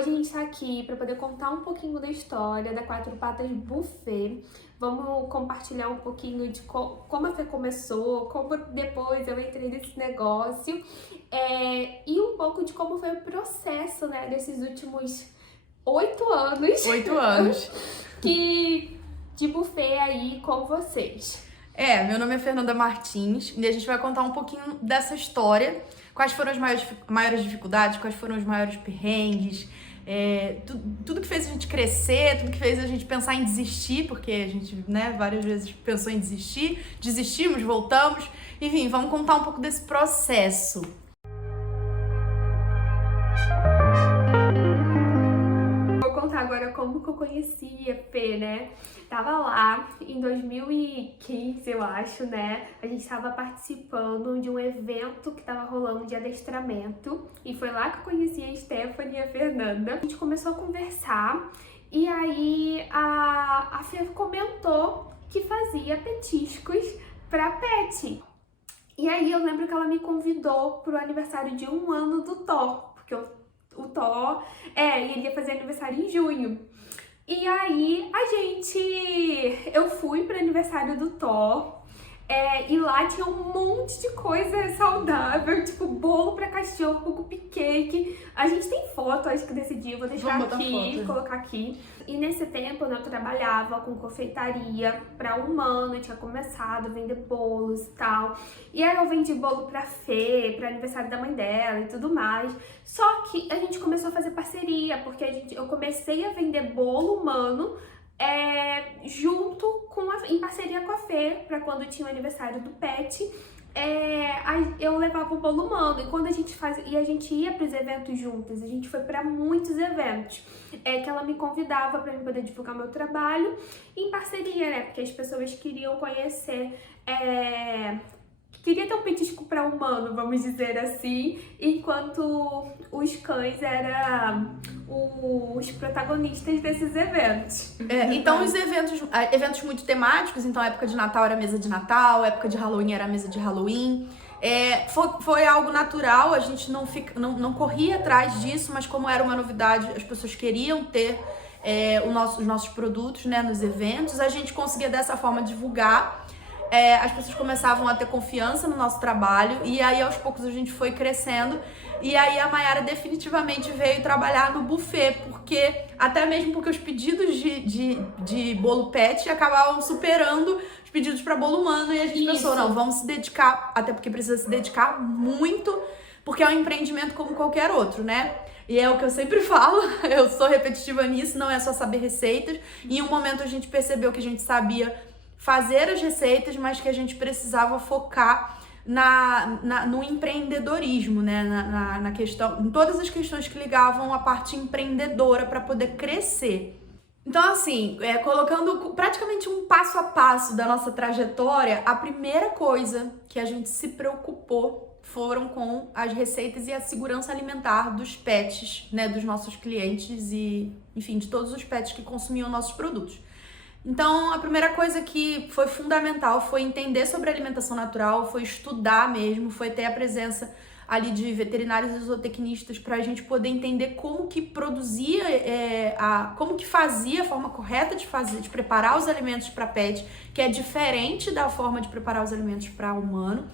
Hoje a gente tá aqui para poder contar um pouquinho da história da Quatro Patas Buffet. Vamos compartilhar um pouquinho de como a Fê começou, como depois eu entrei nesse negócio, e um pouco de como foi o processo, né, desses últimos 8 anos. 8 anos. De buffet aí com vocês. Meu nome é Fernanda Martins e a gente vai contar um pouquinho dessa história. Quais foram as maiores dificuldades, quais foram os maiores perrengues, tudo que fez a gente crescer, tudo que fez a gente pensar em desistir, porque a gente, várias vezes pensou em desistir, desistimos, voltamos. Enfim, vamos contar um pouco desse processo. Agora, como que eu conheci a Fê, né? Tava lá em 2015, eu acho, né? A gente tava participando de um evento que tava rolando de adestramento. E foi lá que eu conheci a Stephanie e a Fernanda. A gente começou a conversar e aí a Fê comentou que fazia petiscos pra pet. E aí eu lembro que ela me convidou pro aniversário de 1 ano do Thor, porque o Thor, ele ia fazer aniversário em junho. E aí eu fui pro aniversário do Thor, e lá tinha um monte de coisa saudável, tipo bolo pra cachorro, cupcake. A gente tem foto, acho que desse dia, vou deixar aqui, colocar aqui. E nesse tempo, né, eu trabalhava com confeitaria pra 1 ano, eu tinha começado a vender bolos e tal. E aí eu vendi bolo pra Fê, pra aniversário da mãe dela e tudo mais. Só que a gente começou a fazer parceria, porque eu comecei a vender bolo humano, em parceria com a Fê, pra quando tinha o aniversário do pet, aí eu levava o bolo humano. E quando a gente ia pros eventos juntas, a gente foi pra muitos eventos, que ela me convidava pra eu poder divulgar meu trabalho em parceria, né? Porque as pessoas queriam conhecer, queria ter um petisco para humano, vamos dizer assim, enquanto os cães eram os protagonistas desses eventos. Então os eventos muito temáticos, então a época de Natal era mesa de Natal, a época de Halloween era mesa de Halloween. Foi algo natural, a gente não corria atrás disso, mas como era uma novidade, as pessoas queriam ter os nossos produtos, né, nos eventos, a gente conseguia dessa forma divulgar. As pessoas começavam a ter confiança no nosso trabalho e aí aos poucos a gente foi crescendo e aí a Mayara definitivamente veio trabalhar no buffet, até mesmo porque os pedidos de bolo pet acabavam superando os pedidos para bolo humano e a gente pensou, não, vamos se dedicar, até porque precisa se dedicar muito, porque é um empreendimento como qualquer outro, né? E é o que eu sempre falo, eu sou repetitiva nisso, não é só saber receitas. Em um momento a gente percebeu que a gente sabia fazer as receitas, mas que a gente precisava focar no empreendedorismo, né? Na questão, em todas as questões que ligavam a parte empreendedora para poder crescer. Então, assim, colocando praticamente um passo a passo da nossa trajetória, a primeira coisa que a gente se preocupou foram com as receitas e a segurança alimentar dos pets, né? Dos nossos clientes e, enfim, de todos os pets que consumiam nossos produtos. Então, a primeira coisa que foi fundamental foi entender sobre alimentação natural, foi estudar mesmo, foi ter a presença ali de veterinários e zootecnistas para a gente poder entender como que produzia, como que fazia a forma correta de preparar os alimentos para pet, que é diferente da forma de preparar os alimentos para humano.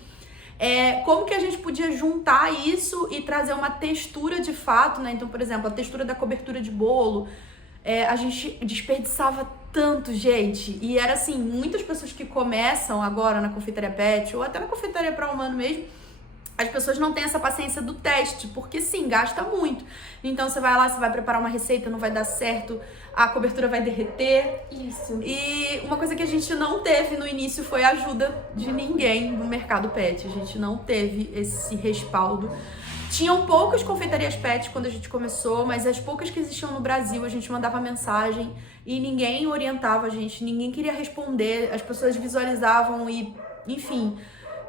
Como que a gente podia juntar isso e trazer uma textura de fato, né? Então, por exemplo, a textura da cobertura de bolo, a gente desperdiçava tanto, gente, e era assim, muitas pessoas que começam agora na confeitaria pet ou até na confeitaria para humano mesmo, as pessoas não têm essa paciência do teste, porque sim, gasta muito. Então você vai lá, você vai preparar uma receita, não vai dar certo, a cobertura vai derreter. Isso. E uma coisa que a gente não teve no início foi a ajuda de ninguém no mercado pet, a gente não teve esse respaldo. Tinham poucas confeitarias pet quando a gente começou, mas as poucas que existiam no Brasil, a gente mandava mensagem e ninguém orientava a gente, ninguém queria responder, as pessoas visualizavam e, enfim,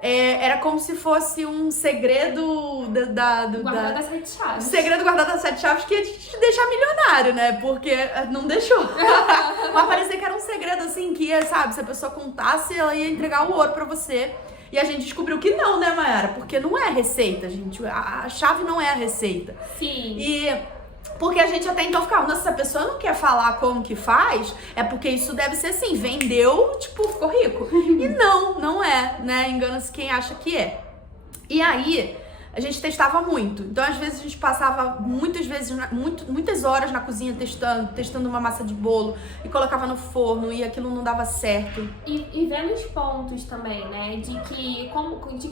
era como se fosse um segredo guardado a 7 chaves. Segredo guardado a 7 chaves que ia te deixar milionário, né? Porque não deixou. Mas parecia que era um segredo assim, que ia, sabe, se a pessoa contasse, ela ia entregar o ouro pra você. E a gente descobriu que não, né, Mayara? Porque não é receita, gente. A chave não é a receita. Sim. E Porque a gente até então ficava, nossa, se a pessoa não quer falar como que faz, é porque isso deve ser assim, vendeu, tipo, ficou rico. E não é, né? Engana-se quem acha que é. E aí, a gente testava muito. Então, às vezes, a gente passava muitas horas na cozinha testando uma massa de bolo e colocava no forno e aquilo não dava certo. E vendo os pontos também, né? De que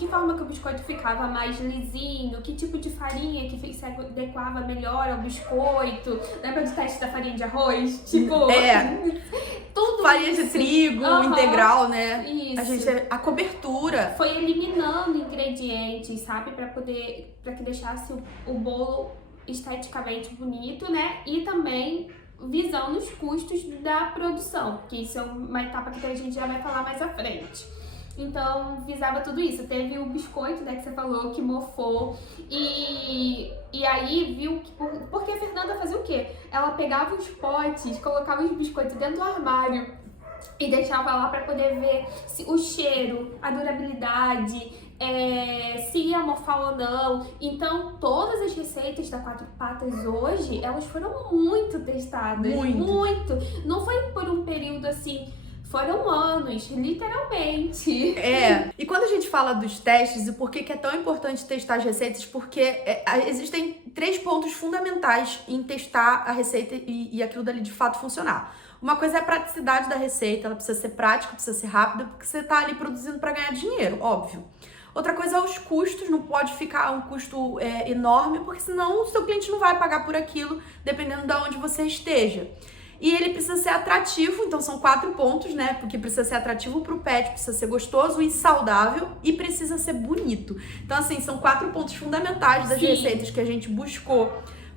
forma que o biscoito ficava mais lisinho, que tipo de farinha que se adequava melhor ao biscoito. Lembra do teste da farinha de arroz? Tipo, tudo farinha isso. De trigo, integral, né? Isso. A cobertura. Foi eliminando ingredientes, sabe? Para que deixasse o bolo esteticamente bonito, né? E também visando os custos da produção, que isso é uma etapa que a gente já vai falar mais à frente. Então, visava tudo isso. Teve o biscoito, né, que você falou, que mofou. E aí viu que... Porque a Fernanda fazia o quê? Ela pegava os potes, colocava os biscoitos dentro do armário e deixava lá para poder ver o cheiro, a durabilidade, se ia mofar ou não. Então, todas as receitas da Quatro Patas hoje, elas foram muito testadas. Muito. Não foi por um período assim... Foram anos, literalmente. E quando a gente fala dos testes e por que é tão importante testar as receitas, porque existem 3 pontos fundamentais em testar a receita e aquilo dali de fato funcionar. Uma coisa é a praticidade da receita, ela precisa ser prática, precisa ser rápida, porque você tá ali produzindo para ganhar dinheiro, óbvio. Outra coisa é os custos, não pode ficar um custo enorme, porque senão o seu cliente não vai pagar por aquilo, dependendo de onde você esteja. E ele precisa ser atrativo, então são 4 pontos, né? Porque precisa ser atrativo pro pet, precisa ser gostoso e saudável e precisa ser bonito. Então, assim, são 4 pontos fundamentais das receitas que a gente buscou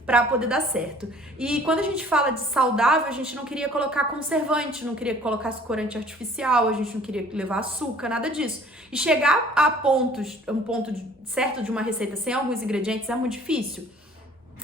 para poder dar certo. E quando a gente fala de saudável, a gente não queria colocar conservante, não queria colocar corante artificial, a gente não queria levar açúcar, nada disso. E chegar a um ponto certo de uma receita sem alguns ingredientes é muito difícil.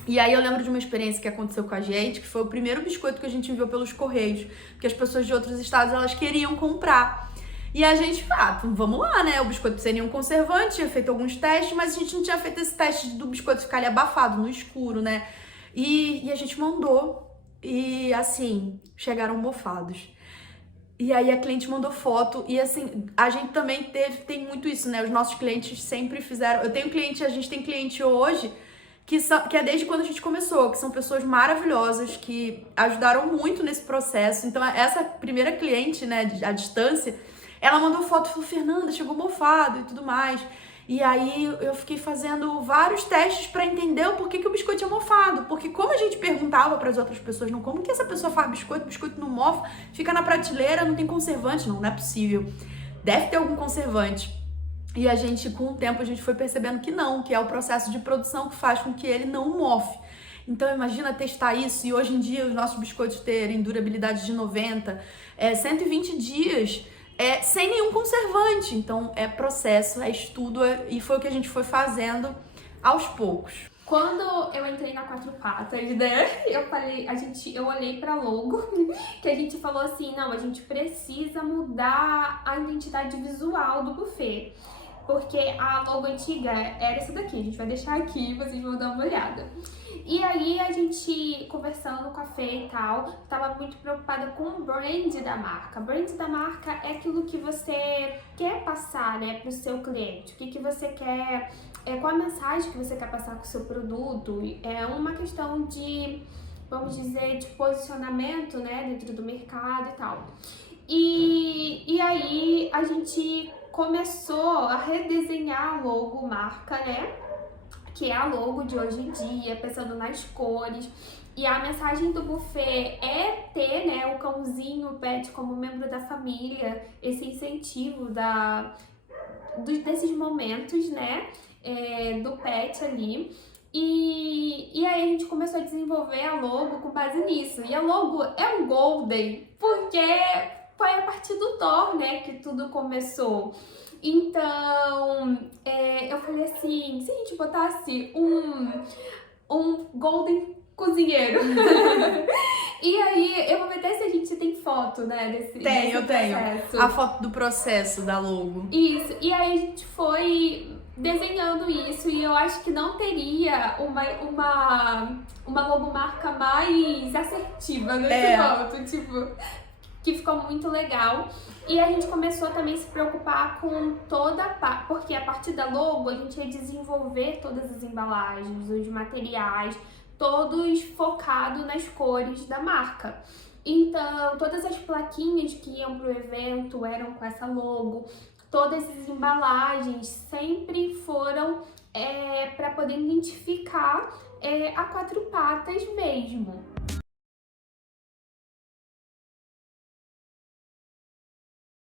E aí eu lembro de uma experiência que aconteceu com a gente, que foi o primeiro biscoito que a gente enviou pelos correios, porque as pessoas de outros estados, elas queriam comprar. E a gente, vamos lá, né? O biscoito seria um conservante, tinha feito alguns testes, mas a gente não tinha feito esse teste do biscoito ficar ali abafado, no escuro, né? E a gente mandou, e assim, chegaram mofados. E aí a cliente mandou foto, e assim, a gente também tem muito isso, né? Os nossos clientes sempre fizeram... a gente tem cliente hoje... Que é desde quando a gente começou, que são pessoas maravilhosas, que ajudaram muito nesse processo. Então, essa primeira cliente, né, à distância, ela mandou foto e falou, Fernanda, chegou mofado e tudo mais. E aí, eu fiquei fazendo vários testes para entender o porquê que o biscoito tinha mofado. Porque como a gente perguntava para as outras pessoas, não, como que essa pessoa faz biscoito, o biscoito não mofa, fica na prateleira, não tem conservante. Não é possível. Deve ter algum conservante. E a gente, com o tempo, a gente foi percebendo que não, que é o processo de produção que faz com que ele não mofe. Então, imagina testar isso e hoje em dia os nossos biscoitos terem durabilidade de 90, 120 dias, sem nenhum conservante. Então, é processo, é estudo e foi o que a gente foi fazendo aos poucos. Quando eu entrei na Quatro Patas, né, eu olhei pra logo, que a gente falou assim, não, a gente precisa mudar a identidade visual do buffet. Porque a logo antiga era essa daqui, a gente vai deixar aqui, vocês vão dar uma olhada. E aí a gente, conversando com a Fê e tal, tava muito preocupada com o brand da marca. O brand da marca é aquilo que você quer passar, né, pro seu cliente. O que você quer, qual a mensagem que você quer passar com o seu produto. É uma questão de, vamos dizer, de posicionamento, né, dentro do mercado e tal. E aí a gente começou a redesenhar a logo marca, né? Que é a logo de hoje em dia, pensando nas cores. E a mensagem do buffet é ter, né, o cãozinho, o pet como membro da família, esse incentivo desses momentos, né, do pet ali. E aí a gente começou a desenvolver a logo com base nisso. E a logo é um golden, porque foi a partir do Thor, né, que tudo começou. Então, eu falei assim, se a gente botasse um golden cozinheiro. E aí, eu vou ver até se a gente tem foto, né, desse eu tenho. A foto do processo da logo. Isso. E aí a gente foi desenhando isso e eu acho que não teria uma logomarca mais assertiva nesse ponto, tipo, que ficou muito legal. E a gente começou também a se preocupar com toda a parte, porque a partir da logo a gente ia desenvolver todas as embalagens, os materiais, todos focados nas cores da marca. Então, todas as plaquinhas que iam pro evento eram com essa logo, todas as embalagens sempre foram para poder identificar a Quatro Patas mesmo.